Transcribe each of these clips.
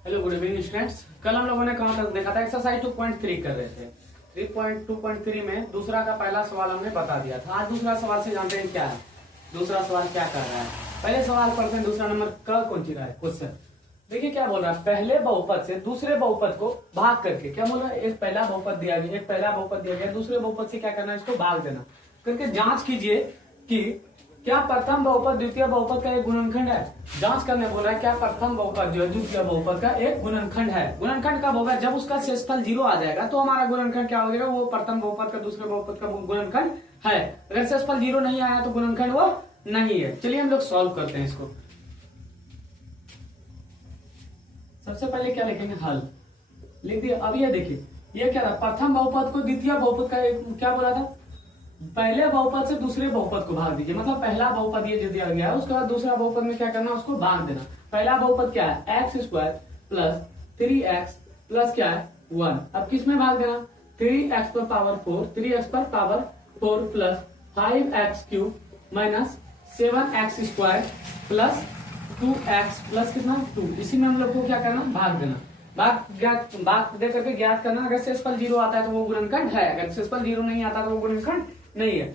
Hello good evening students. कल हम लोगों ने कहाँ तक देखा था, एक्सरसाइज 2.3 कर रहे थे। 3.2.3 में दूसरा का पहला सवाल हमने बता दिया था। आज दूसरा सवाल से जानते हैं क्या है, दूसरा सवाल क्या कर रहा है। पहले सवाल पढ़ते हैं, दूसरा नंबर का कौन सी रहा है क्वेश्चन। देखिए क्या बोल रहा है, पहले बहुपद से दूसरे बहुपद को भाग करके, क्या बोल रहा है, एक पहला बहुपद दिया गया, एक पहला बहुपद दिया गया, दूसरे बहुपद से क्या करना है, इसको भाग देना करके जांच कीजिए कि क्या प्रथम बहुपद द्वितीय बहुपद का एक गुणनखंड है। जांच करने बोल रहा है क्या प्रथम बहुपद जो है द्वितीय बहुपद का एक गुणनखंड है। गुणनखंड कब होगा, जब उसका शेषफल 0 आ जाएगा तो हमारा गुणनखंड क्या हो जाएगा, वो प्रथम बहुपद का दूसरे बहुपद का गुणनखंड है। अगर शेषफल 0 नहीं आया तो गुणनखंड वो नहीं है। चलिए हम लोग सॉल्व करते हैं इसको। सबसे पहले क्या लिखेंगे, हल लिख दिया। अब ये देखिए ये क्या था, प्रथम बहुपद को द्वितीय बहुपद का क्या बोला था, पहले बहुपद से दूसरे बहुपद को भाग दीजिए। मतलब पहला बहुपद ये जो दिया गया है, उसके बाद दूसरा बहुपद में क्या करना, उसको भाग देना। पहला बहुपद क्या है, x² प्लस 3x प्लस क्या है 1। अब किस में भाग देना, 3x पर पावर 4, 3x पर power 4 plus 5x³ minus 7x² plus 2x plus कितना 2। इसी में हम लोग को क्या करना, भाग देना। भाग दे करके ज्ञात करना। अगर शेषफल 0 आता है तो वो गुणनखंड है, अगर शेषफल 0 नहीं आता तो वो गुणनखंड नहीं है।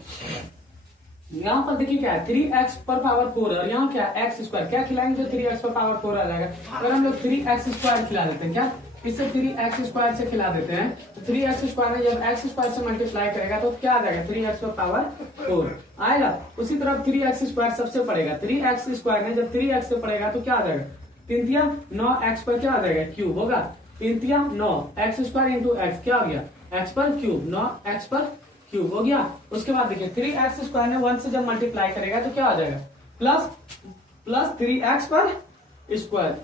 यहाँ पर देखिए क्या है, 3x पर पावर 4 और यहाँ क्या x², क्या खिलाएंगे जो 3x पर पावर 4 आ जाएगा। अगर हम लोग 3x² खिला देते हैं, क्या इससे 3x² से खिला देते हैं तो 3x² में जब x² से मल्टीप्लाई करेगा तो क्या आ जाएगा, 3x पर पावर 4 आएगा। उसी तरह 3x² सबसे पड़ेगा, 3x² में जब 3x से पड़ेगा तो क्या आ जाएगा, 3 9x पर क्या आ जाएगा, क्यूब होगा। 3 9 x² इंटू x क्या हो गया, x पर क्यूब, 9x पर क्यूब हो गया। उसके बाद देखिए 3x² ने 1 से जब मल्टीप्लाई करेगा तो क्या आ जाएगा, प्लस 3x पर स्क्वायर।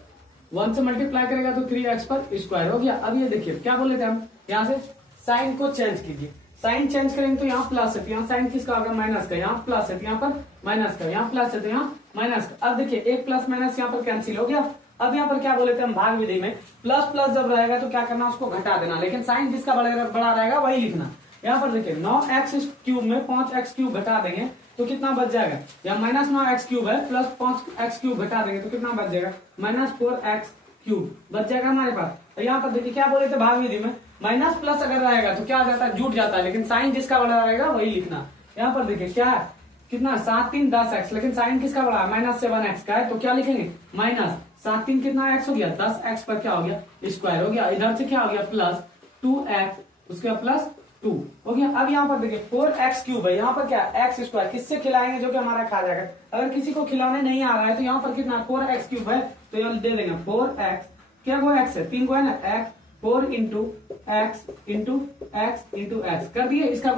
1 से मल्टीप्लाई करेगा तो 3x पर स्क्वायर हो गया। अब ये देखिए क्या बोले थे हम, यहाँ से साइन को चेंज कीजिए। साइन चेंज करेंगे तो यहाँ प्लस है तो यहाँ साइन किसका होगा, माइनस का। यहाँ प्लस है तो यहाँ पर माइनस का, यहाँ प्लस है तो यहाँ माइनस का। अब देखिए एक प्लस माइनस यहाँ पर कैंसिल हो गया। अब यहाँ पर क्या बोले थे हम, भाग विधि में प्लस प्लस जब रहेगा तो क्या करना, उसको घटा देना, लेकिन साइन जिसका बड़ा रहेगा वही लिखना। यहाँ पर देखिए 9x³ में 5x³ घटा देंगे तो कितना बच जाएगा, या -9x³ है प्लस 5x³ घटा देंगे तो कितना बच जाएगा, -4x³ बच जाएगा हमारे पास। तो यहाँ पर देखिए क्या बोले थे, भाग विधि में माइनस प्लस अगर रहेगा तो क्या आ जाता है, जुट जाता है, लेकिन साइन जिसका बड़ा रहेगा वही लिखना। यहाँ पर देखिए क्या है, कितना 7 3 10x, लेकिन साइन किसका बड़ा है, -7x का है तो क्या लिखेंगे, माइनस 7 3 कितना x हो गया, 10x पर क्या हो गया, स्क्वायर हो गया। इधर से क्या हो गया, प्लस 2x, उसके बाद प्लस 2 हो गया। अब यहाँ पर देखिए 4x³ है, यहाँ पर क्या x² किससे खिलाएंगे जो कि हमारा खा जाएगा। अगर किसी को खिलाने नहीं आ रहा है तो यहाँ पर कितना 4x³ है तो यहाँ दे देंगे 4x, क्या वो x है, 3 को है ना, x 4 into x into x into x कर दिए। इसका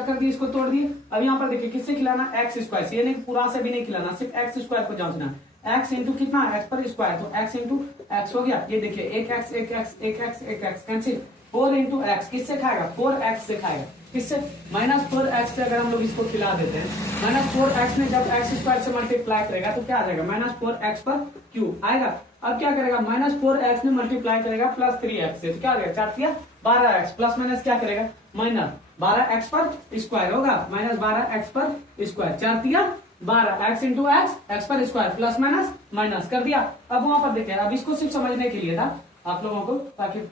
कर दिए, इसको तोड़ दिए। अब यहाँ पर देखिए किससे खिलाना, x² से, ये नहीं पूरा से भी नहीं खिलाना, सिर्फ x² को जांचना। x इंटू कितना, x पर स्क्वायर तो x इंटू एक्स हो गया। ये देखिए एक x कैंसिल। 4 इंटू एक्स किससे खाएगा, 4x से खाएगा। किससे, -4x से अगर हम लोग इसको खिला देते हैं, -4x में जब x² से मल्टीप्लाई करेगा तो क्या आ जाएगा, -4x पर क्यूब आएगा। अब क्या करेगा, -4x में मल्टीप्लाई करेगा प्लस 3x से तो क्या आ गया, 4 12x प्लस माइनस क्या करेगा, -12x पर स्क्वायर होगा, -12x पर स्क्वायर, 4 12x इंटू एक्स पर स्क्वायर प्लस माइनस माइनस कर दिया। अब वहां पर देखिए, अब इसको सिर्फ समझने के लिए था आप लोगों को, ताकि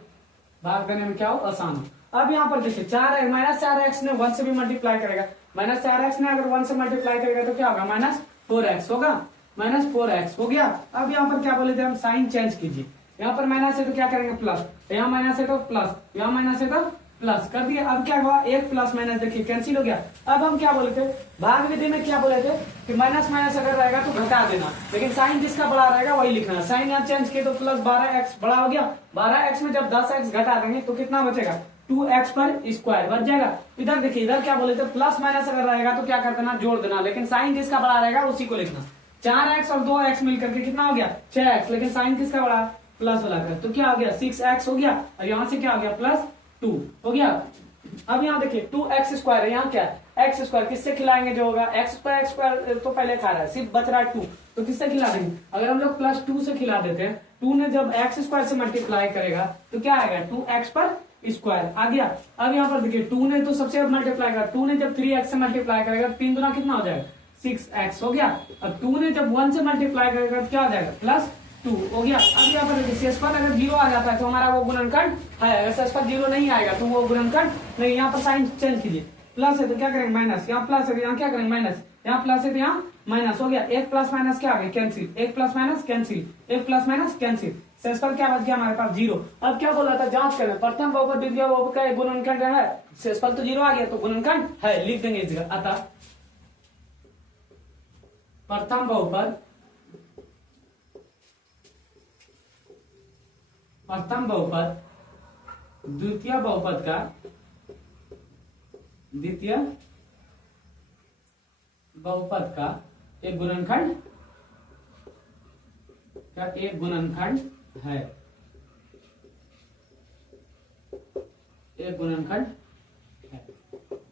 भाग करने में क्या हो, आसान हो। अब यहाँ पर देखिए -4x ने 1 से भी मल्टीप्लाई करेगा, -4x ने अगर 1 से मल्टीप्लाई करेगा तो क्या होगा, -4x होगा, -4x हो गया। अब यहाँ पर क्या बोले थे हम, साइन चेंज कीजिए। यहाँ पर माइनस है तो क्या करेंगे, प्लस, यहाँ माइनस है तो प्लस, यहाँ माइनस है तो प्लस कर दिया। अब क्या हुआ, एक प्लस माइनस देखिए कैंसिल हो गया। अब हम क्या बोले थे, भाग विधि में क्या बोले थे कि माइनस माइनस अगर रहेगा तो घटा देना, लेकिन साइन जिसका बड़ा रहेगा वही लिखना। साइन यहाँ चेंज किए तो प्लस 12x बड़ा हो गया। 12x में जब 10x घटा देंगे तो कितना बचेगा, 2x पर स्क्वायर बच जाएगा। इधर देखिए, इधर क्या बोले थे, प्लस माइनस अगर रहेगा तो क्या कर देना, जोड़ देना, लेकिन साइन जिसका बड़ा रहेगा उसी को लिखना। 4x और 2x मिलकर के कितना हो गया, 6x, लेकिन साइन किसका बड़ा, प्लस वाला का, तो क्या हो गया 6x हो गया। और यहाँ से क्या हो गया, +2 हो गया। अब यहाँ देखिए 2x² है, यहाँ क्या है, x² किससे खिलाएंगे जो होगा, x² तो पहले खा रहा है, सिर्फ बच रहा है 2, तो किससे खिला देंगे, अगर हम लोग +2 से खिला देते हैं, 2 ने जब x² से मल्टीप्लाई करेगा तो क्या आएगा, 2x पर स्क्वायर आ गया। अब यहाँ पर देखिए 2 ने तो सबसे मल्टीप्लाई करा, 2 ने जब 3x से मल्टीप्लाई करेगा 3 गुना कितना हो जाएगा, 6x हो गया। अब 2 ने जब 1 से मल्टीप्लाई करेगा तो क्या हो जाएगा, 2 हो गया। अब यहाँ पर देखिए शेषफल अगर 0 आ जाता है तो हमारा वो गुणनखंड है, अगर शेषफल 0 नहीं आएगा तो वो गुणनखंड नहीं। यहाँ पर साइन चेंज कीजिए, प्लस है तो क्या करेंगे माइनस, यहाँ प्लस है तो यहाँ क्या करेंगे माइनस, यहाँ प्लस है तो यहाँ माइनस हो गया। एक प्लस माइनस क्या आ गया कैंसिल, एक प्लस माइनस कैंसिल, एक प्लस माइनस कैंसिल, शेषफल क्या बच गया हमारे पास 0। अब क्या बोला था जांच करना, प्रथम बहुपद द्वितीय बहुपद का गुणनखंड है, शेषफल तो 0 आ गया तो गुणनखंड है, लिख देंगे इस जगह। अतः प्रथम बहुपद द्वितीय बहुपद का एक गुणनखंड है,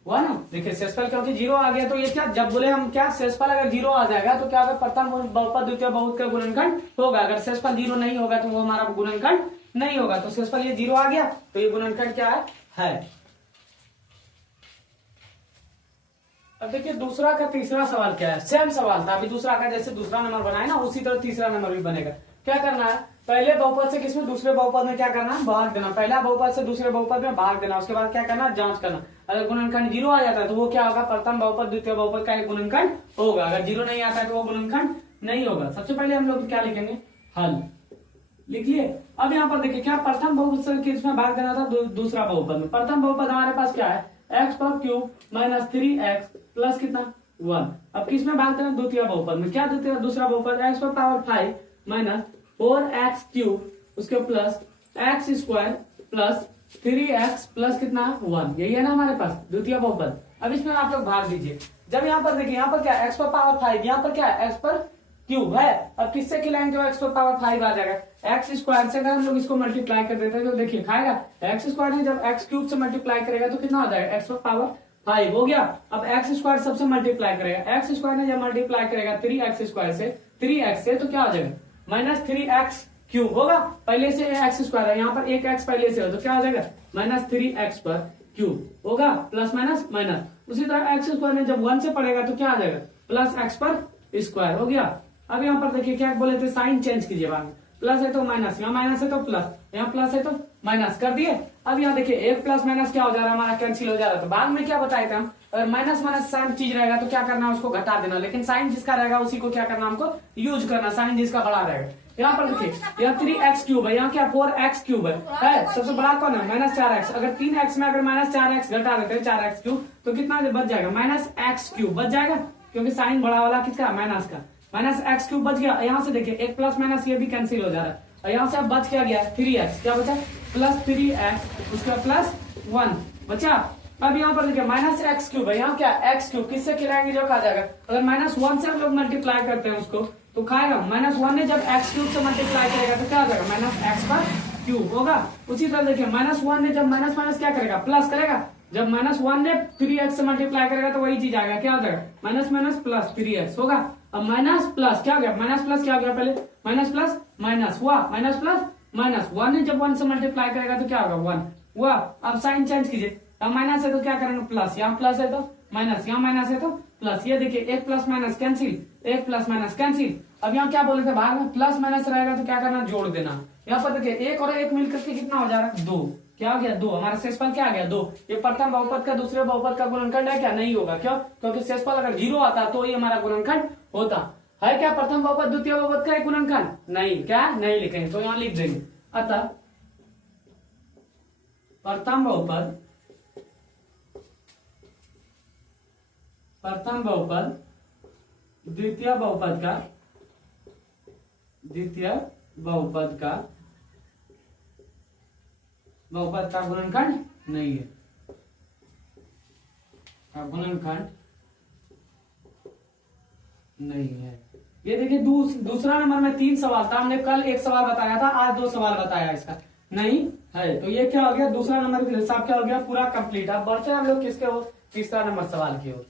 हुआ ना। देखिए शेषफल क्योंकि 0 आ गया तो ये क्या, जब बोले हम क्या शेषफल अगर 0 आ जाएगा तो क्या होगा, प्रथम बहुपद द्वितीय बहुपद का गुणनखंड होगा। अगर शेषफल 0 नहीं होगा तो वो हमारा गुणनखंड नहीं होगा। तो शेषफल ये 0 आ गया तो ये गुणनखंड क्या है। अब देखिए दूसरा का तीसरा सवाल क्या है, सेम सवाल था। अभी दूसरा का जैसे दूसरा नंबर बनाया ना उसी तरह तीसरा नंबर भी बनेगा। क्या करना है, पहले बहुपद से किसमें दूसरे बहुपद में क्या करना है, भाग देना। पहला बहुपद से दूसरे बहुपद में भाग देना, उसके बाद क्या करना, जांच करना। अगर गुणनखंड 0 आ जाता है तो वो क्या होगा, प्रथम बहुपद द्वितीय बहुपद का एक गुणनखंड होगा। अगर 0 नहीं आता है तो वो गुणनखंड नहीं होगा। सबसे पहले हम लोग क्या लिखेंगे, हल लिख लिए। अब यहाँ पर देखिए क्या, प्रथम बहुपद से किसमें भाग देना था, दूसरा बहुपद में। प्रथम बहुपद हमारे पास क्या है, एक्स पर क्यूब माइनस 3x प्लस कितना 1। अब किसमें भाग देना, द्वितीय बहुपद में। क्या द्वितीय दूसरा बहुपद, एक्स पर पावर 5 माइनस 4x क्यूब उसके plus x square plus 3x plus कितना 1, यही है ना हमारे पास द्वितीय बहुपद। अब इसमें आप लोग भाग दीजिए। जब यहाँ पर देखिए, यहाँ पर क्या है, x पर पावर 5, यहाँ पर क्या है, x पर क्यूब है। अब किससे खिलाएंगे तो x पर पावर 5 आ जाएगा। x स्क्वायर से अगर हम लोग इसको मल्टीप्लाई कर देते हैं तो देखिए खाएगा, x स्क्वायर ने जब x क्यूब से मल्टीप्लाई करेगा तो कितना हो जाएगा, x पर पावर 5 हो गया। अब x स्क्वायर सबसे मल्टीप्लाई करेगा, x स्क्वायर ने जब मल्टीप्लाई करेगा 3x स्क्वायर से 3x से तो क्या हो जाएगा, माइनस 3x क्यूब होगा। पहले से x स्क्वायर है, यहाँ पर एक x पहले से हो तो क्या हो जाएगा, माइनस 3x पर क्यूब होगा, प्लस माइनस माइनस। उसी तरह x स्क्वायर ने जब 1 से पड़ेगा तो क्या आ जाएगा, प्लस x पर स्क्वायर हो गया। अब यहाँ पर देखिए क्या बोले थे, साइन चेंज कीजिए बाद में, प्लस है तो माइनस, यहाँ माइनस है तो प्लस, यहाँ प्लस है तो माइनस कर दिए। अब यहाँ देखिए एक प्लस माइनस क्या हो जा रहा है हमारा, कैंसिल हो जा रहा है। तो बाद में क्या बताए थे हम, अगर माइनस माइनस साइन चीज रहेगा तो क्या करना है, उसको घटा देना। लेकिन साइन जिसका रहेगा उसी को क्या करना, हमको यूज करना, साइन जिसका बड़ा रहेगा। यहाँ पर देखिए यहाँ 3x क्यूब है, यहाँ क्या 4x क्यूब है, सबसे बड़ा कौन है, माइनस 4x। अगर 3x में अगर माइनस 4x घटा देते हैं 4x क्यूब तो कितना बच जाएगा, माइनस x क्यूब बच जाएगा, क्योंकि साइन बड़ा वाला किसका, माइनस का, माइनस x क्यूब बच गया। यहाँ से देखिए एक प्लस माइनस ये भी कैंसिल हो जा रहा है। और यहाँ से अब बच क्या गया, 3x, क्या बचा, प्लस 3x उसका प्लस 1 बचा। अब यहाँ पर देखिए माइनस एक्स क्यूब है, यहाँ क्या एक्स क्यूब, किससे खिलाएंगे जो खा जाएगा। अगर माइनस 1 से हम लोग मल्टीप्लाई करते हैं उसको तो खाएगा, माइनस 1 ने जब एक्स क्यूब से मल्टीप्लाई करेगा तो क्या हो जाएगा, माइनस एक्स पर क्यूब होगा। उसी तरह देखिए माइनस 1 ने जब माइनस माइनस क्या करेगा, प्लस करेगा। जब माइनस 1 ने 3x से मल्टीप्लाई करेगा तो वही चीज आएगा, क्या हो जाएगा, माइनस माइनस प्लस 3x होगा। अब माइनस प्लस क्या हो गया, माइनस प्लस क्या हो गया, पहले माइनस प्लस माइनस हुआ, माइनस प्लस माइनस। 1 ने जब 1 से मल्टीप्लाई करेगा तो क्या होगा, 1 हुआ। अब साइन चेंज कीजिए, अब माइनस है तो क्या करेंगे, प्लस, यहाँ प्लस है तो माइनस, यहाँ माइनस है तो प्लस। ये देखिए एक प्लस माइनस कैंसिल, एक प्लस माइनस कैंसिल। अब यहाँ क्या बोले थे, भाग में प्लस माइनस रहेगा तो क्या करना, जोड़ देना। यहाँ पर देखिए एक और एक मिलकर के कितना हो जा रहा है, 2, क्या हो गया 2, हमारा शेषफल क्या आ गया 2। ये प्रथम बहुपद का दूसरे बहुपद का गुणनखंड है क्या, नहीं होगा। क्यों, क्योंकि शेषफल अगर 0 आता तो ये हमारा गुणनखंड होता है। क्या प्रथम बहुपद द्वितीय बहुपद का एक गुणनखंड, नहीं, क्या नहीं लिखेंगे तो यहाँ लिख देंगे। अतः प्रथम बहुपद द्वितीय बहुपद का गुणनखंड नहीं है, गुणनखंड नहीं है। ये देखिए दूसरा नंबर में 3 सवाल था, हमने कल 1 सवाल बताया था, आज 2 सवाल बताया, इसका नहीं है। तो ये क्या हो गया, दूसरा नंबर का हिसाब क्या हो गया, पूरा कंप्लीट। अब बढ़ते हैं हम लोग किसके हो, तीसरा नंबर सवाल की ओर।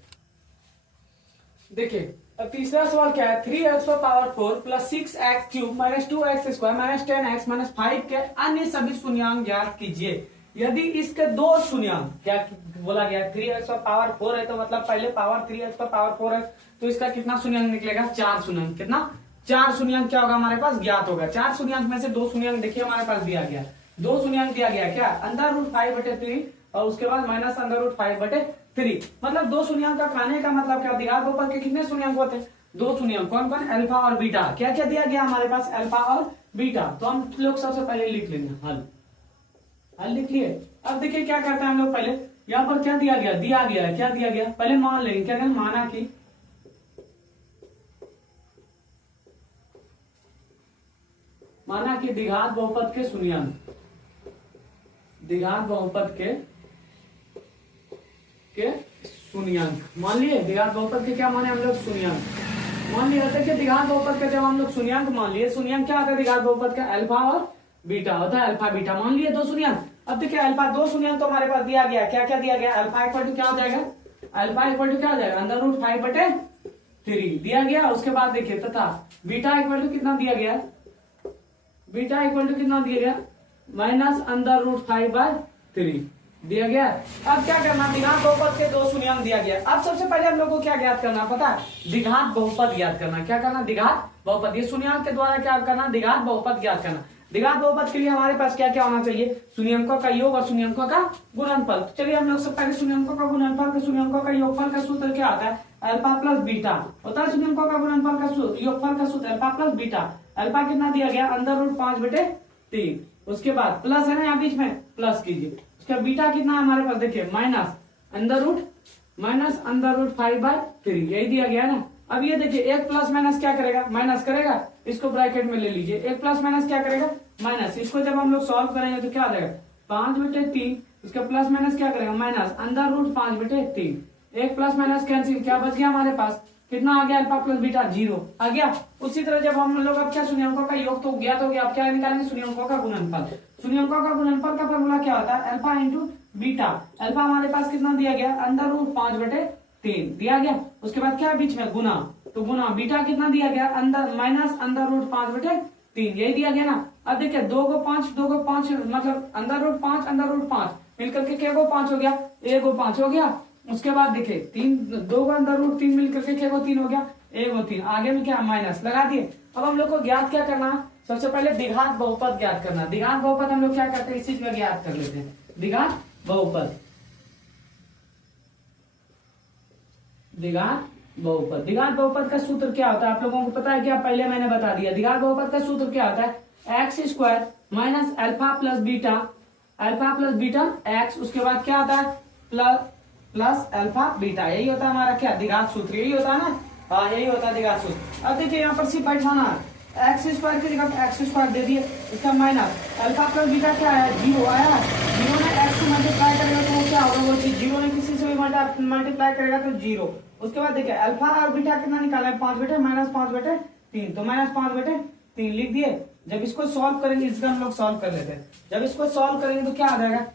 देखिए अब तीसरा सवाल क्या है, 3x पर power 4 plus 6x cube minus 2x square minus 10x minus 5 के अन्य सभी शून्यांक ज्ञात कीजिए यदि इसके 2 शून्यांक, क्या बोला गया, 3x पर पावर 4 है तो मतलब पहले पावर 3x पर पावर 4 है तो इसका कितना शून्यांक निकलेगा, 4 शून्यांक, कितना 4 शून्यंक क्या होगा हमारे पास ज्ञात होगा। 4 शून्यंक में से 2 शून्यंक देखिए हमारे पास दिया गया, 2 शून्यंक दिया गया क्या, √5/3 और उसके बाद माइनस √5/3। मतलब 2 शून्यंक का खाने का मतलब क्या, द्विघात बहुपद के कितने शून्यंक होते हैं, 2 शून्यंक। कौन कौन, अल्फा और बीटा। क्या क्या दिया गया हमारे पास, अल्फा और बीटा। तो हम लोग सबसे पहले लिख लेंगे हल, हल लिख लिए। अब देखिए क्या करते हैं हम लोग, पहले यहाँ पर क्या दिया गया, क्या दिया गया, पहले मान लेंगे, क्या करें, माना कि द्विघात बहुपद के शून्यंक, द्विघात बहुपद के शून्यंक मान लिए, द्विघात बहुपद के क्या माने हम लोग, शून्यंक मान लिए होते। द्विघात बहुपद के जब हम लोग शून्यंक मान लिए, शून्यंक क्या होता है द्विघात बहुपद का, अल्फा और बीटा होता है, अल्फा बीटा मान लिए 2 शून्यंक। अब देखिए अल्फा 2 शून्यंक तो हमारे पास दिया गया, क्या क्या दिया गया, अल्फा इक्वल टू क्या हो जाएगा, अल्फा इक्वल टू क्या हो जाएगा, √5/3 दिया गया। उसके बाद देखिए तथा बीटा इक्वल टू कितना दिया गया, बीटा इक्वल टू कितना दिया गया, -√5/3 दिया गया। अब क्या करना, द्विघात बहुपद के 2 शून्यंक दिया गया। अब सबसे पहले हम लोग को क्या ज्ञात करना, पता है, द्विघात बहुपद ज्ञात करना। क्या करना, द्विघात बहुपद, ये शून्यंक के द्वारा क्या करना, द्विघात बहुपद ज्ञात करना। द्विघात बहुपद के लिए हमारे पास क्या क्या होना चाहिए, शून्यंकों का योग और शून्यंकों का गुणनफल। चलिए हम लोग सब पहले शून्यंकों का गुणनफल के शून्यंकों का योगफल का सूत्र क्या होता है, अल्फा प्लस बीटा होता है। शून्यंकों का गुणनफल का सूत्र, योगफल का सूत्र अल्फा प्लस बीटा। अल्फा कितना दिया गया, √5/3। उसके बाद प्लस है ना यहाँ बीच में, प्लस कीजिए। उसका बीटा कितना है हमारे पास, देखिए √5/3 यही दिया गया है ना। अब ये देखिए एक प्लस माइनस क्या करेगा, माइनस करेगा, इसको ब्रैकेट में ले लीजिए। एक प्लस माइनस क्या करेगा, माइनस। इसको जब हम लोग सॉल्व करेंगे तो क्या आ जाएगा, 5/3। उसका प्लस माइनस क्या करेगा, माइनस √5/3। एक प्लस माइनस कैंसिल, क्या बच गया हमारे पास, कितना आ गया, अल्फा प्लस बीटा 0 आ गया। उसी तरह जब हम लोग अब क्या, शून्यंकों का योग तो ज्ञात हो गया, अब क्या निकालेंगे, शून्यंकों का गुणनफल। शून्यंकों का गुणनफल का फॉर्मूला क्या होता है, अल्फा इंटू बीटा। अल्फा हमारे पास कितना दिया गया, √5/3 दिया गया। उसके बाद क्या बीच में, गुना, तो गुना बीटा कितना दिया गया, माइनस √5/3 यही दिया गया ना। अब देखिए 2 को 5 मतलब √5 मिलकर के क्या को 5 हो गया, ए को 5 हो गया। उसके बाद देखिए 2 को √3 मिलकर के क्या को 3 हो गया, ए को 3, आगे में क्या माइनस लगा दिए। अब हम लोग को ज्ञात क्या करना है, सबसे पहले द्विघात बहुपद ज्ञात करना। द्विघात बहुपद हम लोग क्या करते हैं, इस चीज में ज्ञात कर लेते हैं, द्विघात बहुपद। द्विघात बहुपद, द्विघात बहुपद का सूत्र क्या होता है आप लोगों को पता है क्या, पहले मैंने बता दिया। द्विघात बहुपद का सूत्र क्या होता है, x² minus alpha plus beta x, उसके बाद क्या होता है प्लस अल्फा बीटा। यही होता है हमारा क्या, द्विघात सूत्र, यही होता है ना, हाँ यही होता है द्विघात सूत्र। अब देखिए यहाँ पर सिर्फ बैठाना है, x² की जगह x² दे दिए, इसका माइनस अल्फा प्लस बीटा क्या है, 0 आया। 0 ने x से मल्टीप्लाई करेगा तो वो क्या होगा, वो चीज 0 ने किसी से भी मल्टीप्लाई करेगा तो 0। उसके बाद देखिए अल्फा और बीटा कितना निकाला है, 5/-3, तो -5/3 लिख दिए। जब इसको सॉल्व करेंगे, इसका हम लोग सॉल्व कर लेते हैं। जब इसको सॉल्व करेंगे तो क्या आ जाएगा,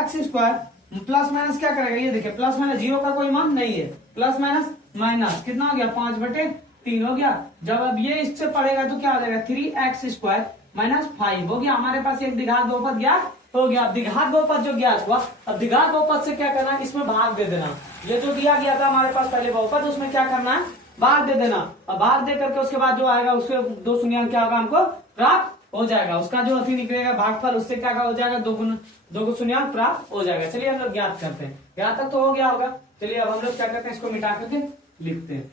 x² प्लस माइनस क्या करेगा, ये देखिए प्लस माइनस 0 का कोई मान नहीं है, प्लस माइनस कितना हो गया, 5/3 हो गया। जब अब ये इससे पड़ेगा तो क्या आ जाएगा, 3x² माइनस 5 हो गया। हमारे पास एक द्विघात बहुपद ज्ञात हो गया। अब द्विघात बहुपद जो ज्ञात हुआ, अब द्विघात बहुपद से क्या करना है, इसमें भाग दे देना। ये जो दिया गया था हमारे पास पहले बहुपद, उसमें क्या करना है, भाग दे देना। अब भाग दे करके उसके बाद जो आएगा उसके 2 शून्यंक क्या होगा, हमको प्राप्त हो जाएगा। उसका जो अति निकलेगा भागफल, उससे क्या हो जाएगा, 2 शून्यंक प्राप्त हो जाएगा। चलिए हम लोग ज्ञात करते हैं, यहाँ तक तो हो गया होगा। चलिए अब हम लोग क्या करते हैं, इसको मिटा करके लिखते हैं।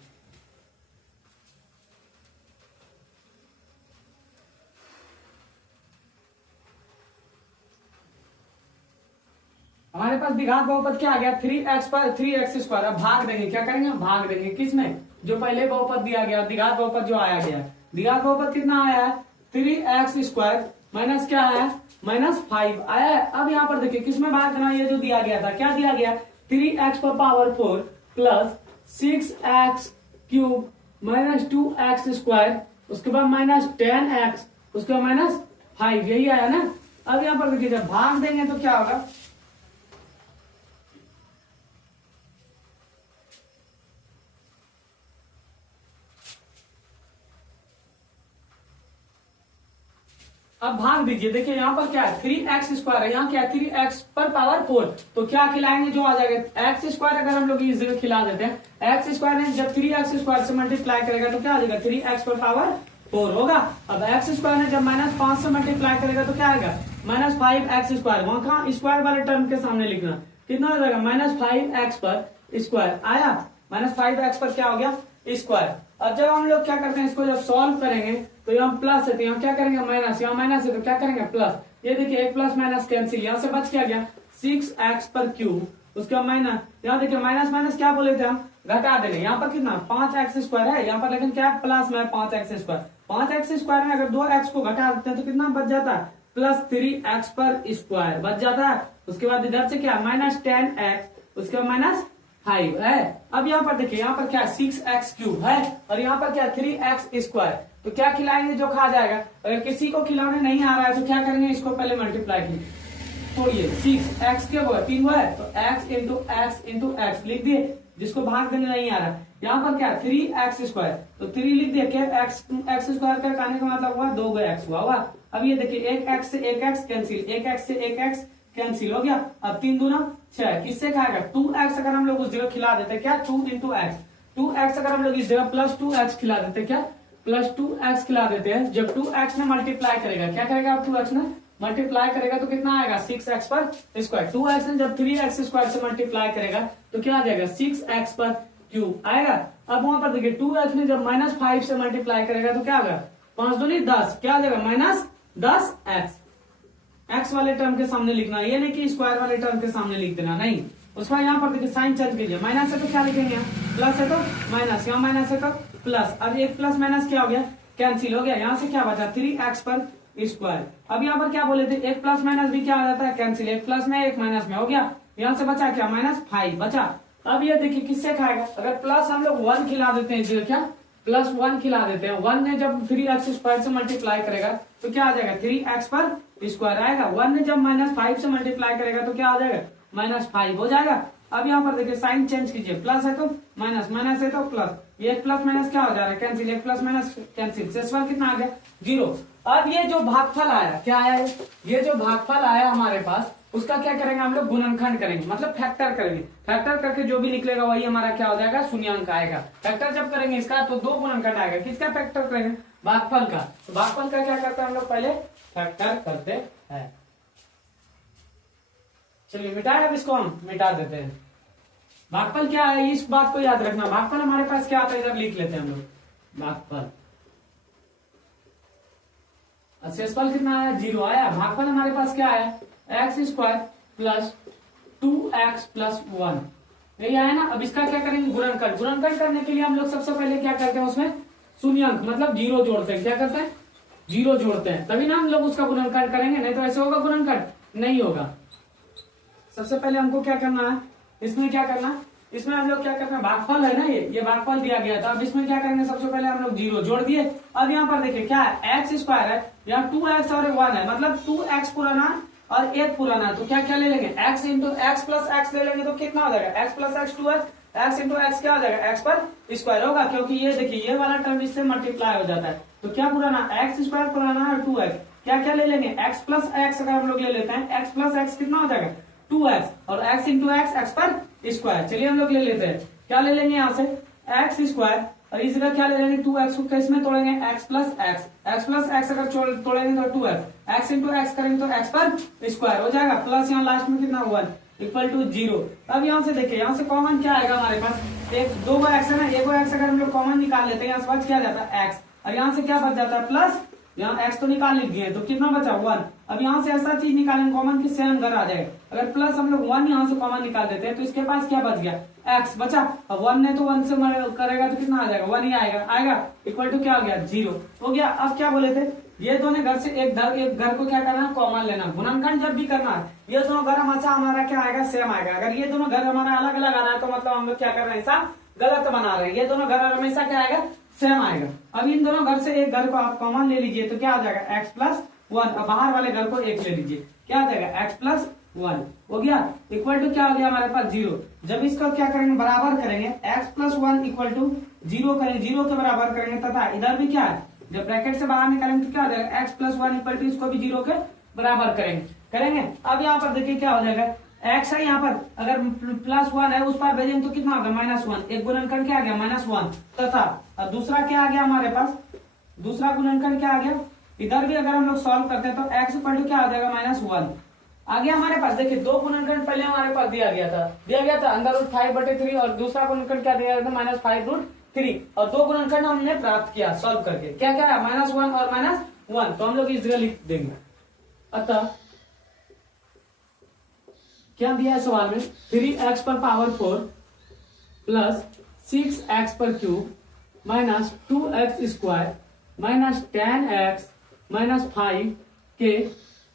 हमारे पास द्विघात बहुपद क्या आ गया, 3x²। अब भाग देंगे, क्या करेंगे, भाग देंगे किसमें, जो पहले बहुपद दिया गया, द्विघात बहुपद जो आया गया। द्विघात बहुपद कितना आया है, 3x² माइनस क्या है, -5 आया है। अब यहाँ पर देखिए किसमें भाग देना, ये जो दिया गया था, क्या दिया गया, 3x⁴ plus 6x³ minus 2x², उसके बाद -10x, उसके बाद -5, यही आया ना। अब यहाँ पर देखिए जब भाग देंगे तो क्या होगा, अब भाग दीजिए। देखिए यहाँ पर क्या है, 3x² है, यहाँ क्या है, 3x⁴ तो क्या खिलाएंगे, जो आ जाएगा x² अगर हम लोग इस जगह खिला देते हैं, x² ने जब 3x² से मल्टीप्लाई करेगा तो क्या आ जाएगा, 3x⁴ 4 होगा। अब एक्स स्क्वायर में जब -5 से मल्टीप्लाई करेगा तो क्या आएगा, -5x स्क्वायर। वहां कहा स्क्वायर वाले टर्म के सामने लिखना, कितना हो जाएगा, -5x पर स्क्वायर आया, -5x पर क्या हो गया स्क्वायर। अब जब हम लोग क्या करते हैं, इसको जब सॉल्व करेंगे तो यहाँ प्लस है, तो यहाँ क्या करेंगे माइनस, यहाँ माइनस है तो क्या करेंगे प्लस। ये देखिए एक प्लस माइनस कैंसिल, यहाँ से बच क्या गया 6x पर क्यूब, उसके बाद माइनस, यहाँ देखिए माइनस माइनस क्या बोले थे हम, घटा देंगे। यहाँ पर कितना 5x स्क्वायर है, यहाँ पर लेकिन क्या प्लस में 5x स्क्वायर। 5x स्क्वायर में अगर 2x को घटा देते हैं तो कितना बच जाता है, +3x पर स्क्वायर बच जाता है। उसके बाद इधर से क्या -10x, उसके बाद -5 है। अब यहाँ पर देखिए, यहाँ पर क्या 6x क्यूब है और यहाँ पर क्या 3x स्क्वायर। तो क्या खिलाएंगे जो खा जाएगा। अगर किसी को खिलाने नहीं आ रहा है तो क्या करेंगे, इसको पहले मल्टीप्लाई कीजिए। तो ये 6x क्या हुआ 3 हुआ है, तो x x लिख दिए, जिसको भाग देने नहीं आ रहा। यहाँ पर क्या 3x स्क्वायर, तो 3 लिख दिया, क्या x स्क्वायर का कहने का मतलब हुआ 2x हुआ। अब ये देखिए एक x से एक x कैंसिल, एक x से एक x कैंसिल हो गया। अब 3 दूना 6, किससे खाएगा 2x। अगर हम लोग उस जगह खिला देते क्या 2 × x, 2x अगर हम लोग इस जगह +2x खिला देते, क्या +2x खिला देते हैं। जब 2x में मल्टीप्लाई करेगा, क्या करेगा अब 2x में मल्टीप्लाई करेगा तो कितना आएगा 6x पर स्क्वायर। 2x में जब 3x स्क्वायर से मल्टीप्लाई करेगा तो क्या आ जाएगा 6x पर क्यूब आएगा। अब वहां पर देखिए 2x में जब -5 से मल्टीप्लाई करेगा तो क्या होगा 5 दूनी 10, क्या आ जाएगा -10x। x वाले टर्म के सामने लिखना, ये नहीं कि स्क्वायर वाले टर्म के सामने लिख देना, नहीं। उसका यहाँ पर देखिए साइन चेंज कीजिए, माइनस है तो क्या लिखेंगे, प्लस है तो माइनस, यहाँ माइनस है तो प्लस। अब एक प्लस माइनस क्या हो गया कैंसिल हो गया। यहाँ से क्या बचा 3x पर स्क्वायर। अब यहाँ पर क्या बोले थे, एक प्लस माइनस भी क्या आ जाता है कैंसिल, एक प्लस में एक माइनस में हो गया। यहाँ से बचा क्या -5 बचा। अब ये देखिए किससे खाएगा, अगर प्लस हम लोग 1 खिला देते हैं, जो क्या +1 खिला देते हैं। 1 ने जब 3x स्क्वायर से मल्टीप्लाई करेगा तो क्या आ जाएगा 3x पर स्क्वायर आएगा। 1 ने जब -5 से मल्टीप्लाई करेगा तो क्या आ जाएगा -5 हो जाएगा। अब यहाँ पर देखिए साइन चेंज कीजिए, प्लस है तो माइनस, माइनस है तो प्लस, ये प्लस माइनस क्या हो जा रहा है कैंसिल, एक प्लस माइनस कैंसिल, शेषफल कितना आ गया 0। अब ये जो भागफल आया क्या आया है, ये जो भागफल आया हमारे पास, उसका क्या करेंगे हम लोग गुणनखंड करेंगे, मतलब फैक्टर करेंगे। फैक्टर करके जो भी निकलेगा वही हमारा क्या हो जाएगा शून्यांक आएगा। फैक्टर जब करेंगे इसका तो 2 गुणनखंड आएगा। किसका फैक्टर करेंगे, भागफल का। तो भागफल का क्या करते हैं हम लोग पहले फैक्टर करते हैं। चलिए मिटाए, अब इसको हम मिटा देते हैं। भागफल क्या है इस बात को याद रखना, भागफल हमारे पास क्या आता है इधर लिख लेते हैं हम लोग भागफल। शेषफल कितना आया 0 आया। भागफल हमारे पास क्या आया x² + 2x + 1 यही आया ना। अब इसका क्या करेंगे गुणनखंड। गुणनखंड करने के लिए हम लोग सबसे पहले क्या करते हैं, उसमें शून्यांक मतलब 0 जोड़ते हैं। क्या करते हैं 0 जोड़ते हैं, तभी ना हम लोग उसका गुणनखंड करेंगे, नहीं तो ऐसे होगा गुणनखंड नहीं होगा। सबसे पहले हमको क्या करना है, इसमें क्या करना, इसमें हम लोग क्या करते हैं भागफल है ना, ये भागफल दिया गया था। अब इसमें क्या करेंगे, सबसे पहले हम लोग 0 जोड़ दिए। अब यहाँ पर देखिए क्या है x² है, यहाँ 2x और 1 है, मतलब 2x पुराना और 1 पुराना। तो क्या क्या ले लेंगे x × x + x ले लेंगे तो कितना हो जाएगा x + x 2x, x × x क्या हो जाएगा x पर स्क्वायर होगा, क्योंकि ये देखिए ये वाला टर्म इससे मल्टीप्लाई हो जाता है। तो क्या पुराना x² पुराना और 2x, क्या क्या ले लेंगे x + x। अगर हम लोग ले लेते हैं x + x कितना हो जाएगा 2x और x × x x पर स्क्वायर। चलिए हम लोग ले लेते हैं, क्या ले लेंगे यहाँ से x² और इस जगह क्या ले लेंगे 2x को किसमें तोड़ेंगे x + x अगर तोड़ेंगे तो 2x, x × x करेंगे तो x पर स्क्वायर हो जाएगा, प्लस यहाँ लास्ट में कितना 1 = 0। अब यहाँ से देखिए यहाँ से कॉमन क्या आएगा हमारे पास, एक 2 x है ना, 1 x अगर हम लोग कॉमन निकाल लेते हैं, यहाँ से बच क्या जाता है x और यहाँ से क्या बच जाता है प्लस, यहाँ x तो निकाल लीजिए तो कितना बचा 1। अब यहाँ से ऐसा चीज निकालेंगे कॉमन कि सेम घर आ जाएगा। अगर प्लस हम लोग 1 यहाँ से कॉमन निकाल देते हैं तो इसके पास क्या बच गया x बचा। अब 1 ने तो 1 से करेगा तो कितना आ जाएगा 1 ही आएगा इक्वल टू क्या हो गया 0 हो गया। अब क्या बोले थे, ये दोनों घर से एक घर को क्या करना है कॉमन लेना। गुणनखंड जब भी करना है ये दोनों घर हमारा क्या आएगा सेम आएगा। अगर ये दोनों घर हमारा अलग अलग आ रहा है तो मतलब हम लोग क्या कर रहे हैं ऐसा गलत बना रहे हैं। ये दोनों घर हमेशा क्या आएगा सेम आएगा। अब इन दोनों घर से एक घर को आप कॉमन ले लीजिए तो क्या आ जाएगा x + 1। अब बाहर वाले घर को 1 ले लीजिए, क्या आ जाएगा x + 1 हो गया इक्वल टू क्या हो गया हमारे पास 0। जब इसको क्या करेंगे बराबर करेंगे x + 1 = 0 करेंगे, 0 के बराबर करेंगे तथा इधर भी क्या है जब ब्रैकेट से बाहर निकालेंगे तो क्या हो जाएगा x + 1 = इसको भी 0 के बराबर करेंगे। अब यहाँ पर देखिए क्या हो जाएगा x है, यहाँ पर अगर +1 है उस पर भेजेंगे तो कितना होगा -1। एक गुणनखंड क्या आ गया -1 तथा दूसरा क्या आ गया हमारे पास दूसरा गुणनखंड क्या आ गया, इधर भी अगर हम लोग सॉल्व करते हैं तो x इक्वल टू क्या आ जाएगा -1 आ गया हमारे पास। देखिए दो गुणनखंड पहले हमारे पास दिया गया था अंडर रूट 5/3 और दूसरा गुणनखंड क्या दिया गया था -5√3 और दो गुणनखंड हमने प्राप्त किया सॉल्व करके। क्या क्या है -1 और -1 तो हम लोग इस जगह लिख देंगे। अतः क्या दिया है सवाल में 3x पर पावर 4 प्लस 6x पर cube minus 2x square minus 10x minus 5 के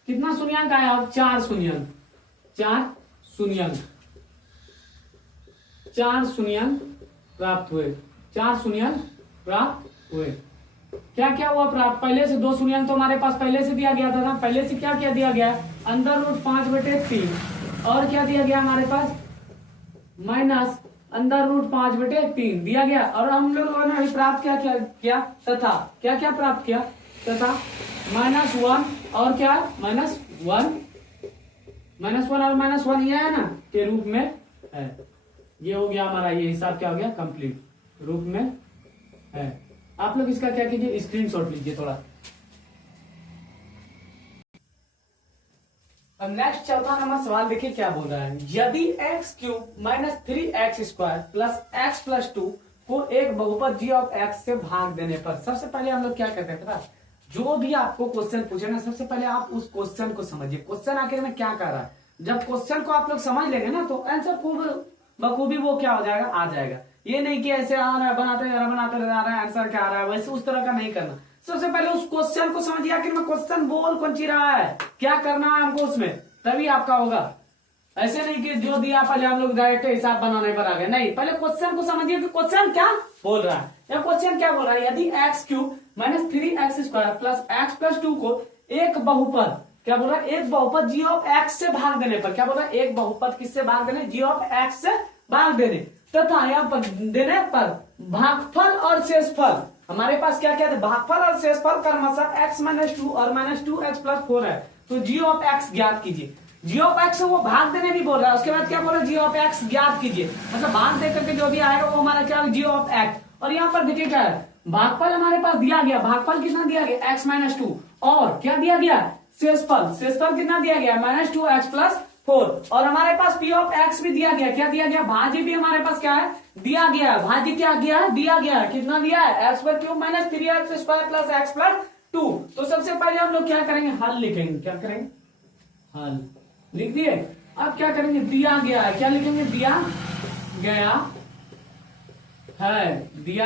कितना शून्यंक आया, 4 शून्यंक, 4 शून्यंक प्राप्त हुए, 4 शून्यंक प्राप्त हुए। क्या क्या हुआ प्राप्त, पहले से 2 शून्यंक तो हमारे पास पहले से दिया गया था ना, पहले से क्या क्या दिया गया अंडर रूट 5/3 और क्या दिया गया हमारे पास माइनस अंडर रूट 5/3 दिया गया। और हम लोगों ने प्राप्त क्या क्या किया तथा क्या क्या प्राप्त किया तथा -1 और क्या -1 और -1 ये है ना के रूप में है। ये हो गया हमारा, ये हिसाब क्या हो गया कंप्लीट रूप में है। आप लोग इसका क्या कीजिए स्क्रीनशॉट लीजिए थोड़ा। अब नेक्स्ट चौथा नंबर सवाल देखिए क्या बोल रहा है, यदि x³ minus 3x² plus x+2 को एक बहुपद g ऑफ x से भाग देने पर, सबसे पहले हम लोग क्या करते हैं पता, जो भी आपको क्वेश्चन पूछे ना सबसे पहले आप उस क्वेश्चन को समझिए, क्वेश्चन आखिर में क्या कर रहा है। जब क्वेश्चन को आप लोग समझ लेंगे ना तो आंसर खूब बखूबी वो क्या हो जाएगा आ जाएगा। ये नहीं कि ऐसे आ रहा है बनाते जा रहा है आंसर क्या आ रहा है, वैसे उस तरह का नहीं करना। सबसे पहले उस क्वेश्चन को समझिए आखिर में क्वेश्चन बोल कौन सी रहा है, क्या करना है हमको उसमें, तभी आपका होगा। ऐसे नहीं कि जो दिया पहले हम लोग डायरेक्ट हिसाब बनाने पर आ गए, नहीं, पहले क्वेश्चन को समझिए कि क्वेश्चन क्या बोल रहा है। या क्वेश्चन क्या बोल रहा है, यदि x³ minus 3x² plus x+2 को एक बहुपद, क्या बोल रहा है, एक बहुपद g ऑफ x से भाग देने पर, क्या बोल रहा है, एक बहुपद किससे भाग देने, g ऑफ x से भाग देने तथा यहाँ पर देने पर भागफल और शेषफल, हमारे पास क्या क्या है भागफल और शेषफल क्रमशः x-2 और -2x+4 है। तो g ऑफ x ज्ञात कीजिए। g ऑफ x वो भाग देने भी बोल रहा है, उसके बाद क्या बोल रहा है g ऑफ x ज्ञात कीजिए, मतलब भाग दे करके जो भी आएगा वो हमारा क्या g ऑफ x। और यहाँ पर देखिए क्या है भागफल हमारे पास दिया गया, भागफल कितना दिया गया x-2 और क्या दिया गया शेषफल, शेषफल कितना दिया गया -2x+4 और हमारे पास p ऑफ x भी दिया गया, क्या दिया गया भाज्य भी हमारे पास क्या है दिया गया, भाज्य क्या गया दिया गया, कितना दिया है x³ minus 3x² plus x+2। तो सबसे पहले हम लोग क्या करेंगे हल लिखेंगे, क्या करेंगे हल लिख दिए। अब क्या करेंगे दिया गया है, क्या लिखेंगे दिया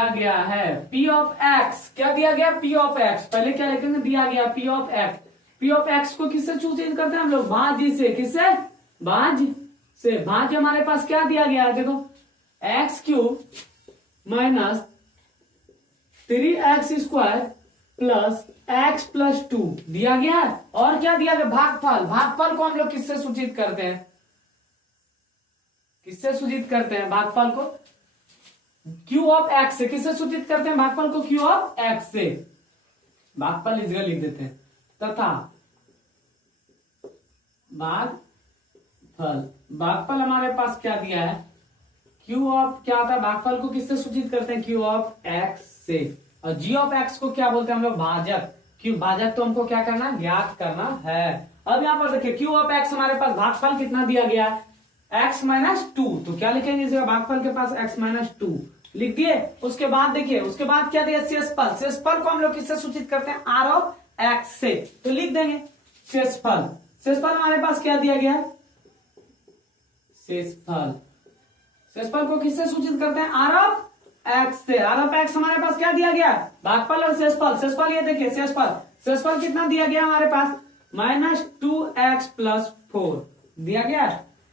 गया है p ऑफ x, क्या दिया गया p ऑफ x, पहले क्या लिखेंगे दिया गया p of x। p of x को किससे सूचित करते हैं हम लोग भाज्य से, किससे भाज्य से, भाज्य हमारे पास क्या दिया गया है देखो x³ minus 3x² plus x+2 दिया गया है और क्या दिया गया भागफल, भागफल को हम लोग किससे सूचित करते हैं, किससे सूचित करते हैं भागफल को q ऑफ x से, किससे सूचित करते हैं भागफल को q ऑफ x से, भागफल इस जगह लिख देते हैं तथा भागफल हमारे पास क्या दिया है q ऑफ क्या आता है भागफल को किससे सूचित करते हैं q ऑफ x से और g ऑफ x को क्या बोलते हैं हम लोग भाजक, q भाजक तो हमको क्या करना है ज्ञात करना है। अब यहाँ पर देखिए q ऑफ x हमारे पास भागफल कितना दिया गया x-2, तो क्या लिखेंगे इसे भागफल के पास x-2 लिख दिए। उसके बाद देखिए उसके बाद क्या दिया शेषफल, शेषफल को हम लोग किससे सूचित करते हैं r ऑफ x से, तो लिख देंगे शेषफल, शेषफल हमारे पास क्या दिया गया शेषफल, शेषफल को किससे सूचित करते हैं r ऑफ x से, r ऑफ x हमारे पास क्या दिया गया भागफल और शेषफल, शेषफल ये देखिए शेषफल कितना दिया गया हमारे पास -2x+4 दिया गया।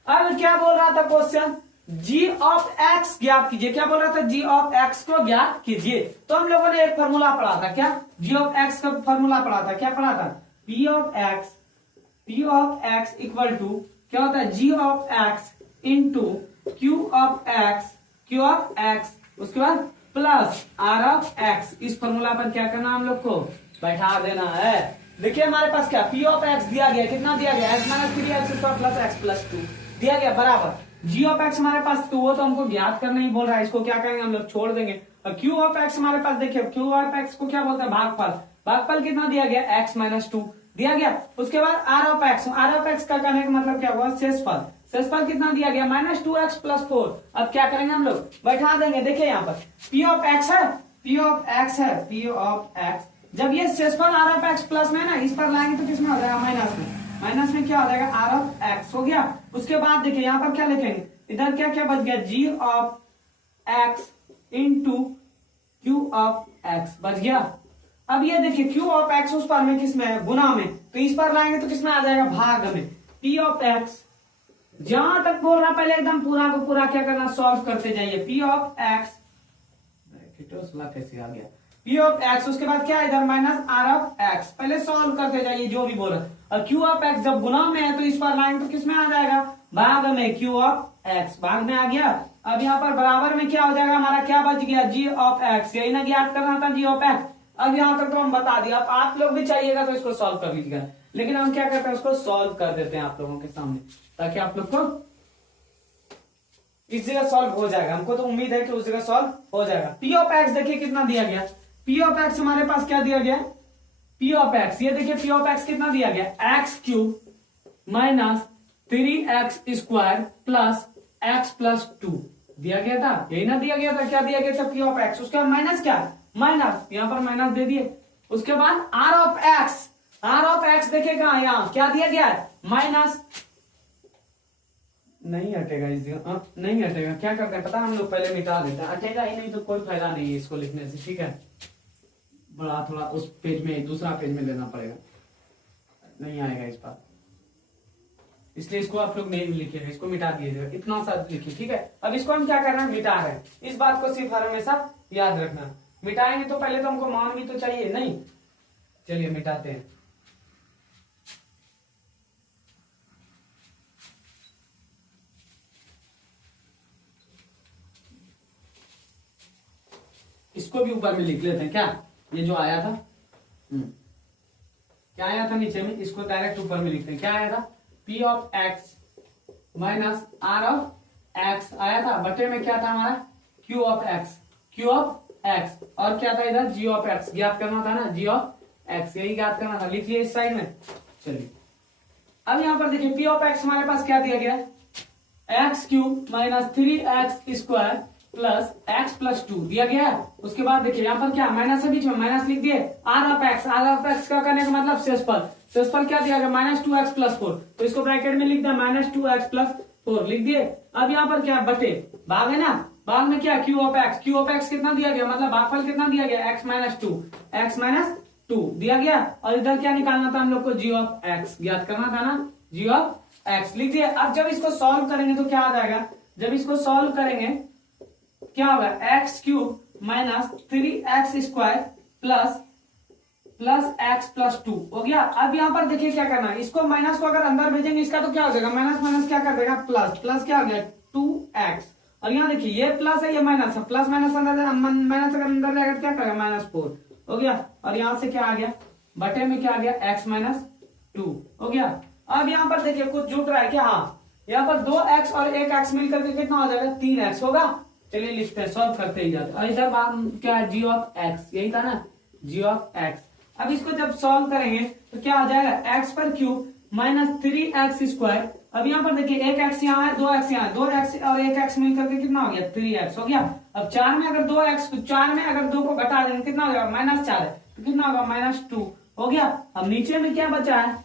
अब क्या बोल रहा था क्वेश्चन g ऑफ x ज्ञात कीजिए, क्या बोल रहा था g ऑफ x को ज्ञात कीजिए। तो हम लोगों ने एक फॉर्मूला पढ़ा था, क्या g ऑफ x का फॉर्मूला पढ़ा था, क्या पढ़ा था p of x equal to क्या होता है g of x into q of x उसके बाद प्लस r ऑफ x। इस फॉर्मूला पर क्या करना हम लोग को बैठा देना है। देखिए हमारे पास क्या p ऑफ x दिया गया, कितना दिया गया x-3x² प्लस x+2 दिया गया बराबर g ऑफ x हमारे पास 2 हो तो हमको ज्ञात करना ही बोल रहा है, इसको क्या करेंगे हम लोग छोड़ देंगे और क्यू ऑफ एक्स हमारे पास देखिए, क्यू ऑफ एक्स को क्या बोलते हैं, भागफल। भागफल कितना दिया गया, एक्स माइनस टू दिया गया। उसके बाद r of x, r of x का कहने का मतलब क्या हुआ, शेषफल। शेषफल कितना दिया गया, minus two x plus four. अब क्या करेंगे हम लोग, बैठा देंगे। देखिए यहाँ पर पी ऑफ एक्स है, पी ऑफ एक्स है, पी ऑफ एक्स। जब ये शेषफल आर ऑफ एक्स प्लस में ना, इस पर लाएंगे तो किसमें हो जाएगा, माइनस में। माइनस में क्या हो जाएगा, आर ऑफ एक्स हो गया। उसके बाद देखिए यहाँ पर क्या लिखेंगे, इधर क्या क्या बच गया, g of x into q of x बच गया। अब ये देखिए क्यू ऑफ एक्स उस पर में किसमें है, गुना में, तो इस पर लाएंगे तो किसमें आ जाएगा, भाग में। पी ऑफ एक्स, जहां तक बोल रहा पहले एकदम पूरा को पूरा क्या करना, सॉल्व करते जाइए। पी ऑफ एक्स कैसे आ गया, पी ऑफ एक्स, उसके बाद क्या है इधर माइनस आर ऑफ एक्स, पहले सॉल्व करते जाइए जो भी बोला। और क्यू ऑफ एक्स जब गुना में है तो इस पर लाएंगे तो किसमें आ जाएगा, भाग में। क्यू ऑफ एक्स भाग में आ गया। अब यहाँ पर बराबर में क्या हो जाएगा हमारा, क्या बच गया, जी ऑफ एक्स। यही ना ज्ञात करना था, जी ऑफ एक्स। अब यहाँ तक तो हम बता दिया, अब आप लोग भी चाहिएगा तो इसको सॉल्व कर लीजिएगा, लेकिन हम क्या करते हैं, उसको सॉल्व कर देते हैं आप लोगों के सामने, ताकि आप लोग को इस जगह सॉल्व हो जाएगा। हमको तो उम्मीद है कि उस जगह सॉल्व हो जाएगा। पी ऑफ एक्स देखिए कितना दिया गया, पी ऑफ एक्स हमारे पास क्या दिया गया, पी ऑफ एक्स, ये देखिए पी ऑफ एक्स कितना दिया गया, x cube minus 3x square plus x plus two दिया गया था। यही ना दिया गया था, क्या दिया गया था, पी ऑफ एक्स। उसके बाद माइनस क्या, माइनस, यहाँ पर माइनस दे दिए। उसके बाद r of x, r of x देखिएगा यहाँ क्या दिया गया है, माइनस। नहीं हटेगा इस जगह, नहीं हटेगा, क्या करते हैं पता, हम लोग पहले मिटा देते हैं, हटेगा ही नहीं तो कोई फायदा नहीं है इसको लिखने से, ठीक है। बड़ा थोड़ा उस पेज में, दूसरा पेज में लेना पड़ेगा, नहीं आएगा इस बार, इसलिए इसको आप लोग नहीं लिखिएगा, इसको मिटा दीजिएगा, इतना सा लिखिए, ठीक है। अब इसको हम क्या कर रहे हैं, मिटा रहे हैं। इस बात को सिर्फ हमेशा याद रखना, मिटाएंगे तो पहले तो हमको मान भी तो चाहिए, नहीं। चलिए मिटाते हैं। इसको भी ऊपर में लिख लेते हैं क्या, ये जो आया था, क्या आया था नीचे में, इसको डायरेक्ट ऊपर में लिखते हैं। क्या आया था, p of x minus r of x आया था, बटे में क्या था हमारा, q of x, q of x, और क्या था इधर, जी ऑफ एक्स ज्ञात करना था ना, जी ऑफ एक्स, यही ज्ञात करना था, लिख लिया इस साइड में। चलिए अब यहां पर देखिए पी ऑफ एक्स हमारे पास क्या दिया गया, x cube minus 3x square plus x plus two दिया गया है। उसके बाद देखिए यहाँ पर क्या माइनस है, बीच में माइनस लिख दिए। R of x, r of x का करने का मतलब शेषफल, शेषफल क्या दिया गया, माइनस 2x प्लस 4, तो इसको ब्रैकेट में लिख दिया, माइनस 2x प्लस 4 लिख दिए। अब यहाँ पर क्या बटे, भाग है ना, भाग में क्या, Q of x, q of x कितना दिया गया, मतलब भागफल कितना दिया गया, एक्स माइनस टू दिया गया। और इधर क्या निकालना था हम लोग को, जी ऑफ एक्स ज्ञात करना था ना, जी ऑफ एक्स लिख दिया। अब जब इसको सॉल्व करेंगे तो क्या आ जाएगा, जब इसको सॉल्व करेंगे क्या होगा, x cube minus 3x square plus x plus two हो गया। अब यहाँ पर देखिए क्या करना है, इसको माइनस को अगर अंदर भेजेंगे इसका तो क्या हो जाएगा, माइनस माइनस क्या कर देगा, प्लस, प्लस क्या हो गया 2x। और यहाँ देखिए ये प्लस है, ये माइनस है, प्लस माइनस अंदर, माइनस अगर अंदर जाएगा क्या करेगा, -4 हो गया। और यहाँ से क्या आ गया, बटे में क्या आ गया, x माइनस 2 हो गया। अब यहाँ पर देखिए कुछ जुट रहा है क्या, हाँ, यहाँ पर 2x और 1x मिलकर के कितना हो जाएगा, 3x होगा। चलिए लिखते हैं, सॉल्व करते ही जाते। और इधर क्या है, जी ऑफ एक्स, यही था ना, जी ऑफ एक्स। अब इसको जब सॉल्व करेंगे तो क्या आ जाएगा, एक्स पर क्यूब माइनस 3x स्क्वायर। अब यहाँ पर देखिए 1x यहाँ है, 2x यहाँ है, 2x और 1x मिलकर के कितना हो गया, 3x हो गया। अब 4 में अगर 2x, 4 में अगर 2 को घटा देंगे कितना हो जाएगा, -4 है, तो कितना होगा, -2 हो गया। अब नीचे में क्या बचा है,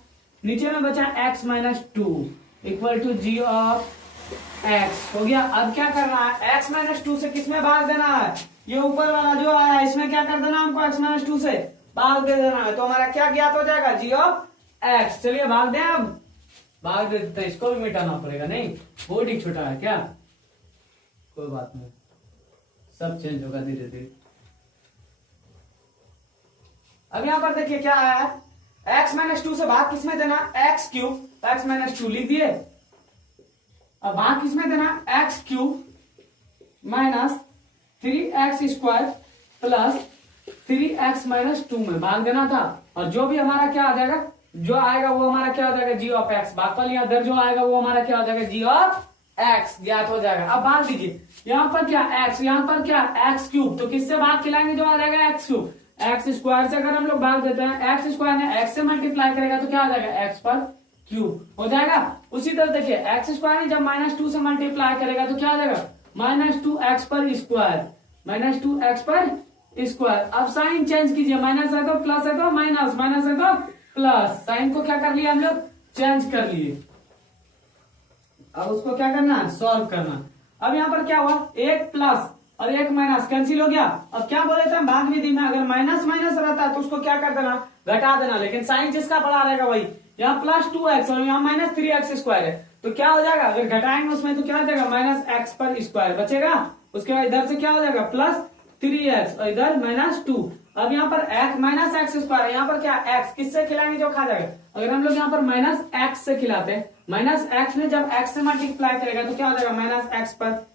नीचे में बचा x minus 2 equal to g of x हो गया। अब क्या करना है, x माइनस 2 से किसमें भाग देना है, ये ऊपर वाला जो आया है इसमें क्या कर देना हमको, x माइनस 2 से भाग दे देना है, तो हमारा क्या ज्ञात हो जाएगा, जी ऑफ एक्स। चलिए भाग दें, अब भाग दे देते हैं, इसको भी मिटाना पड़ेगा, नहीं बोर्ड ही छोटा है क्या, कोई बात नहीं, सब चेंज होगा धीरे धीरे। अब यहाँ पर देखिए क्या आया है, x माइनस 2 से भाग किसमें देना, एक्स क्यूब, एक्स माइनस 2 लिख दिए। अब भाग किसमें देना, x cube minus 3x square plus 3x minus 2 में भाग देना था। और जो भी हमारा क्या आ जाएगा, जो आएगा वो हमारा क्या हो जाएगा, जी ऑफ एक्स। भागफल यहाँ इधर जो आएगा वो हमारा क्या हो जाएगा, जी ऑफ एक्स ज्ञात हो जाएगा। अब भाग दीजिए, यहाँ पर क्या एक्स, यहाँ पर क्या एक्स क्यूब, तो किससे भाग खिलाएंगे जो आ जाएगा एक्स क्यूब। एक्स स्क्वायर से अगर हम लोग भाग देते हैं, एक्स स्क्वायर ने एक्स से मल्टीप्लाई करेगा तो क्या आ जाएगा एक्स पर क्यूब हो जाएगा। उसी तरह देखिए एक्स स्क्वायर ने जब -2 से मल्टीप्लाई करेगा तो क्या आ जाएगा -2x पर स्क्वायर, -2x पर स्क्वायर। अब साइन चेंज कीजिए, माइनस है तो प्लस है तो माइनस, माइनस है तो प्लस, साइन को क्या कर लिया हम लोग चेंज कर लिए। अब उसको क्या करना है सॉल्व करना। अब यहाँ पर क्या हुआ एक प्लस और एक माइनस कैंसिल हो गया। अब क्या बोले थे हम भाग विधि में, अगर माइनस माइनस रहता है तो उसको क्या कर देना घटा देना, लेकिन साइन जिसका बड़ा रहेगा वही। यहाँ +2x और यहाँ -3x स्क्वायर है तो क्या हो जाएगा, अगर घटाएंगे उसमें तो क्या हो जाएगा -x पर स्क्वायर बचेगा। उसके बाद इधर से क्या हो जाएगा +3x और इधर -2। अब यहाँ पर -x स्क्वायर, यहाँ पर क्या x किससे खिलाएंगे जो खा जाएगा। अगर हम लोग यहाँ पर -x से खिलाते हैं, -x में जब x से मल्टीप्लाई करेगा तो क्या हो जाएगा -x पर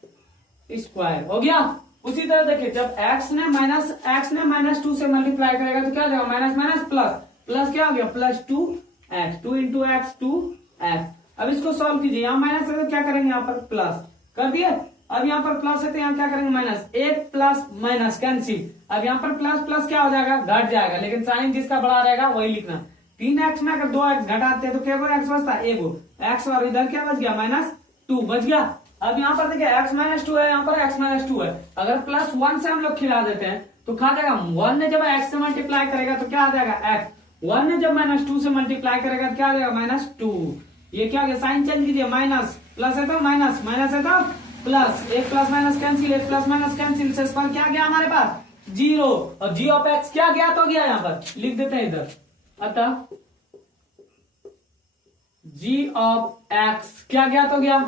स्क्वायर हो गया। उसी तरह देखिए जब x ने -2 से मल्टीप्लाई करेगा तो क्या हो जाएगा माइनस माइनस प्लस, प्लस क्या हो गया +2x, 2 इंटू एक्स 2x। अब इसको सॉल्व कीजिए, यहाँ माइनस है तो क्या करेंगे यहाँ पर प्लस कर दिए। अब यहाँ पर प्लस है तो यहाँ क्या करेंगे माइनस, एक प्लस माइनस कैंसिल। अब यहाँ पर प्लस प्लस क्या हो जाएगा घट जाएगा, लेकिन साइन जिसका बड़ा रहेगा वही लिखना। 3x में अगर 2x घटाते हैं तो क्या एक्स बचता है एगो x, और इधर क्या बच गया -2 बच गया। अब यहाँ पर देखिए x -2 है, यहाँ पर x -2 है। अगर +1 से हम लोग खिला देते हैं तो खा जाएगा 1 ने जब x से मल्टीप्लाई करेगा तो क्या आ जाएगा x, 1 ने जब -2 से मल्टीप्लाई करेगा तो क्या आ जाएगा -2। ये क्या गया साइन चेंज कीजिए, माइनस प्लस है तो माइनस, माइनस है तो प्लस, एक प्लस माइनस कैंसिल, एक प्लस माइनस कैंसिल से पर क्या गया हमारे पास 0 और g ऑफ x क्या गया तो गया, यहाँ पर लिख देते हैं इधर। अतः g ऑफ x क्या गया तो गया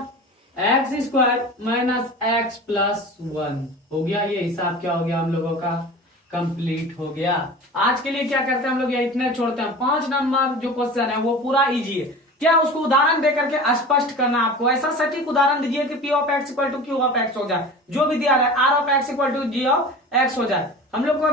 x स्क्वायर -x + 1 हो गया। ये हिसाब क्या हो गया हम लोगों का कंप्लीट हो गया। आज के लिए क्या करते हैं हम लोग ये इतने छोड़ते हैं। 5 नंबर जो क्वेश्चन है वो पूरा इजी है, क्या उसको उदाहरण देकर के स्पष्ट करना आपको। ऐसा सटीक उदाहरण दीजिए कि P of x = Q of x हो जाए, जो भी दिया रहा है R of x = G of x हो जाए। हम लोग को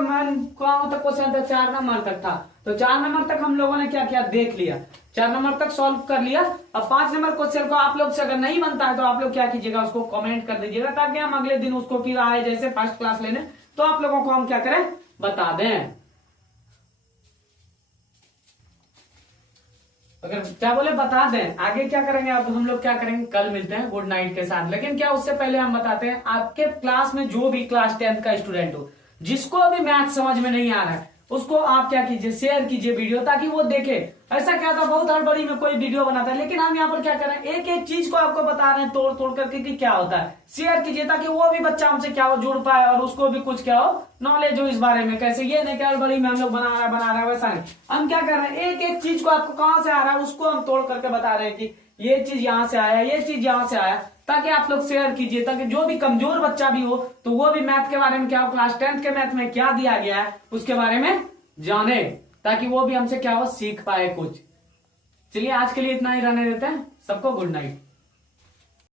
कौन तक क्वेश्चन था 4 नंबर तक था, तो 4 नंबर तक हम लोगों ने क्या किया देख लिया, 4 नंबर तक सॉल्व कर लिया। अब 5 नंबर क्वेश्चन को आप लोग से अगर नहीं बनता है तो आप लोग क्या कीजिएगा उसको कमेंट कर दीजिएगा, ताकि हम अगले दिन उसको फिर आए जैसे फर्स्ट क्लास लेने तो आप लोगों को हम क्या करें बता दें। अगर क्या बोले बता दें, आगे क्या करेंगे अब हम लोग क्या करेंगे कल मिलते हैं गुड नाइट के साथ। लेकिन क्या उससे पहले हम बताते हैं आपके क्लास में जो भी क्लास 10th का स्टूडेंट हो, जिसको अभी मैथ समझ में नहीं आ रहा है, उसको आप क्या कीजिए शेयर कीजिए वीडियो, ताकि वो देखे। ऐसा क्या था बहुत हड़बड़ी में कोई वीडियो बनाता है, लेकिन हम यहाँ पर क्या कर रहे हैं एक एक चीज को आपको बता रहे हैं तोड़ तोड़ करके कि क्या होता है। शेयर कीजिए ताकि वो भी बच्चा हमसे क्या हो जुड़ पाए और उसको भी कुछ क्या हो नॉलेज हो इस बारे में। कैसे ये नहीं क्या हड़बड़ी में हम लोग बना रहे हैं वैसा नहीं, हम क्या कर रहे हैं एक एक चीज को आपको कहाँ से आ रहा है उसको हम तोड़ करके बता रहे हैं कि ये चीज यहाँ से आया, ये चीज यहाँ से आया, ताकि आप लोग शेयर कीजिए, ताकि जो भी कमजोर बच्चा भी हो तो वो भी मैथ के बारे में क्या हो क्लास 10th के मैथ में क्या दिया गया है उसके बारे में जाने, ताकि वो भी हमसे क्या हो सीख पाए कुछ। चलिए आज के लिए इतना ही रहने देते हैं। सबको गुड नाइट।